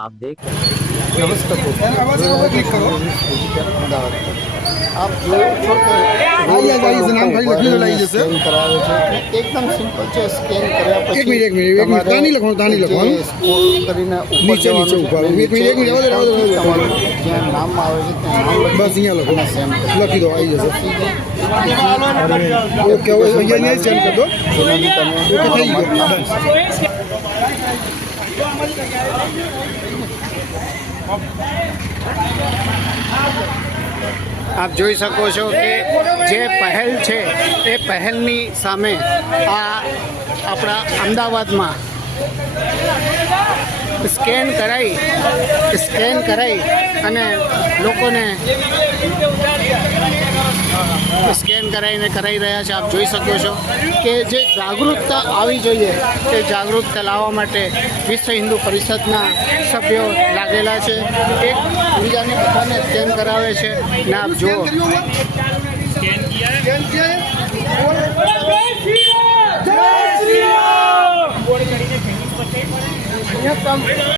आप देख नमस्कार आप जो स्केन करावे छे एकदम सिंपल छे। स्केन कर्या पछी एक मिनिट तानी लखવાનું नीचे ऊपर તમારું જ્યાં નામ આવે છે ત્યાં નામ લખી બસ અહીંયા લખો અને સેન્ડ લખી દો આવી જશે ઓકે હવે અહીંયા સેન્ડ કરી દો જેનાથી તમે ઓકે થઈ ગયું ડન આપ જોઈ શકો છો કે જે પહેલ છે એ પહેલની સામે આ આપણા અમદાવાદમાં સ્કેન કરાઈ અને લોકોને સ્કેન કરાવીને કરાવી રહ્યા છે। આપ જોઈ શકો છો કે જે જાગૃતતા આવી જોઈએ તે જાગૃતતા લાવવા માટે વિશ્વ હિન્દુ પરિષદના સભ્યો લાગેલા છે। એકબીજાને બધાને સ્કેન કરાવે છે ને આપ જુઓ